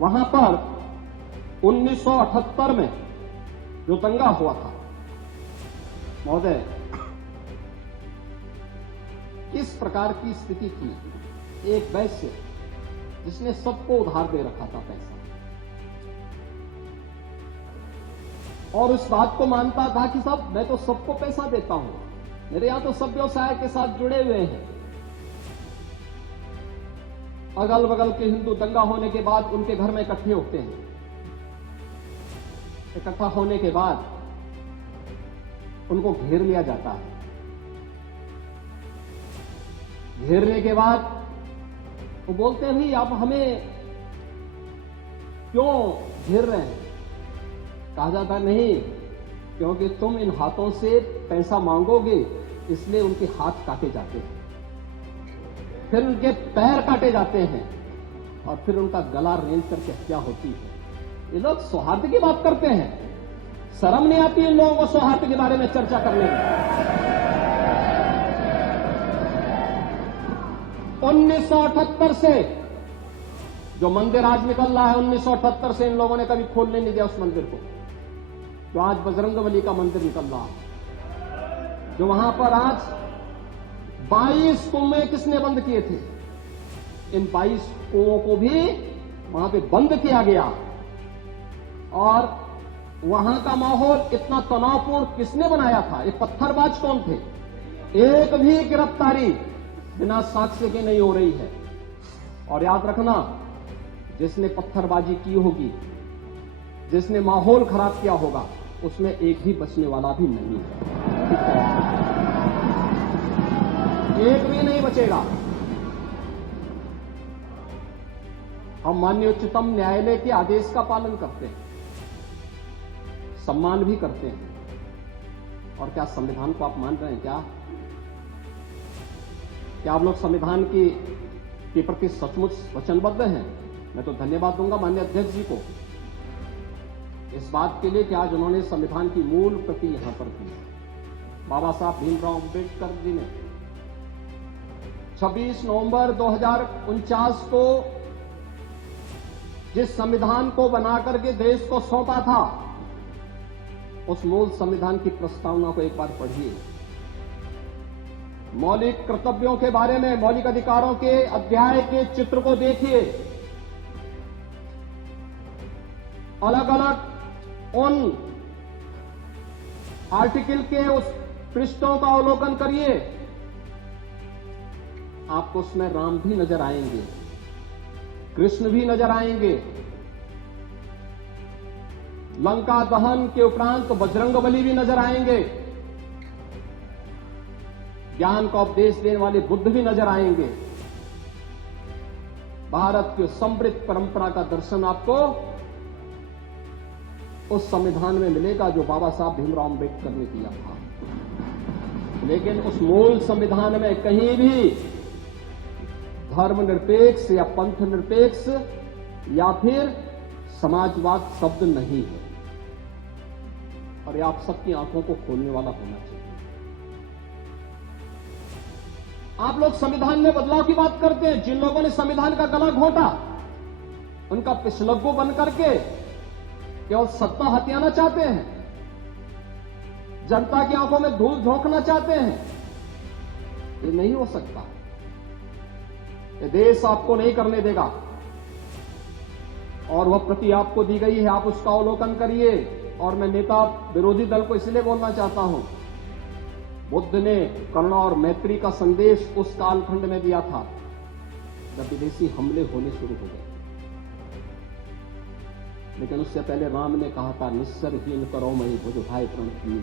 वहां पर 1978 में जो दंगा हुआ था, महोदय, किस प्रकार की स्थिति थी। एक वैश्य जिसने सबको उधार दे रखा था पैसा, और उस बात को मानता था कि साहब मैं तो सबको पैसा देता हूं, मेरे यहां तो सब व्यवसाय के साथ जुड़े हुए हैं। अगल बगल के हिंदू दंगा होने के बाद उनके घर में इकट्ठे होते हैं। इकट्ठा होने के बाद उनको घेर लिया जाता है। घेरने के बाद वो बोलते हैं, भाई आप हमें क्यों घेर रहे हैं? कहा जाता नहीं, क्योंकि तुम इन हाथों से पैसा मांगोगे, इसलिए उनके हाथ काटे जाते हैं, फिर उनके पैर काटे जाते हैं, और फिर उनका गला रेंग करके हत्या होती है। ये लोग सौहार्द की बात करते हैं, शर्म नहीं आती इन लोगों को सौहार्द के बारे में चर्चा करने में। 1978 से जो मंदिर आज निकल रहा है, 1978 से इन लोगों ने कभी खोलने नहीं दिया उस मंदिर को, जो आज बजरंगबली का मंदिर निकल रहा है, जो वहां पर आज 22 कुएं किसने बंद किए थे? इन 22 कुओं को भी वहां पे बंद किया गया, और वहां का माहौल इतना तनावपूर्ण किसने बनाया था? ये पत्थरबाज कौन थे? एक भी गिरफ्तारी बिना साक्ष्य के नहीं हो रही है। और याद रखना, जिसने पत्थरबाजी की होगी, जिसने माहौल खराब किया होगा, उसमें एक भी बचने वाला भी नहीं है। एक भी नहीं बचेगा। हम माननीय उच्चतम न्यायालय के आदेश का पालन करते हैं, सम्मान भी करते हैं। और क्या संविधान को आप मान रहे हैं? क्या आप लोग संविधान के प्रति सचमुच वचनबद्ध हैं? मैं तो धन्यवाद दूंगा माननीय अध्यक्ष जी को इस बात के लिए कि आज उन्होंने संविधान की मूल प्रति यहां पर दी। बाबा साहब भीमराव अम्बेडकर जी ने 26 नवंबर 2049 को जिस संविधान को बनाकर के देश को सौंपा था, उस मूल संविधान की प्रस्तावना को एक बार पढ़िए। मौलिक कर्तव्यों के बारे में, मौलिक अधिकारों के अध्याय के चित्र को देखिए। अलग अलग उन आर्टिकल के उस पृष्ठों का अवलोकन करिए, आपको उसमें राम भी नजर आएंगे, कृष्ण भी नजर आएंगे। लंका दहन के उपरांत बजरंगबली भी नजर आएंगे, ज्ञान का उपदेश देने वाले बुद्ध भी नजर आएंगे। भारत की समृद्ध परंपरा का दर्शन आपको उस संविधान में मिलेगा जो बाबा साहब भीमराव अम्बेडकर ने किया था। लेकिन उस मूल संविधान में कहीं भी धर्मनिरपेक्ष या पंथ निरपेक्ष या फिर समाजवाद शब्द नहीं है, और ये आप सबकी आंखों को खोलने वाला होना चाहिए। आप लोग संविधान में बदलाव की बात करते हैं। जिन लोगों ने संविधान का गला घोंटा, उनका पिछलग्गू बन करके केवल सत्ता हथियाना चाहते हैं, जनता की आंखों में धूल झोंकना चाहते हैं। ये नहीं हो सकता। ये देश आपको नहीं करने देगा, और वह प्रति आपको दी गई है, आप उसका अवलोकन करिए। और मैं नेता विरोधी दल को इसलिए बोलना चाहता हूं, बुद्ध ने करुणा और मैत्री का संदेश उस कालखंड में दिया था जब विदेशी हमले होने शुरू हो गए, लेकिन उससे पहले राम ने कहा था, निस्सरहीन करो मई बुझ उठाए प्रण की।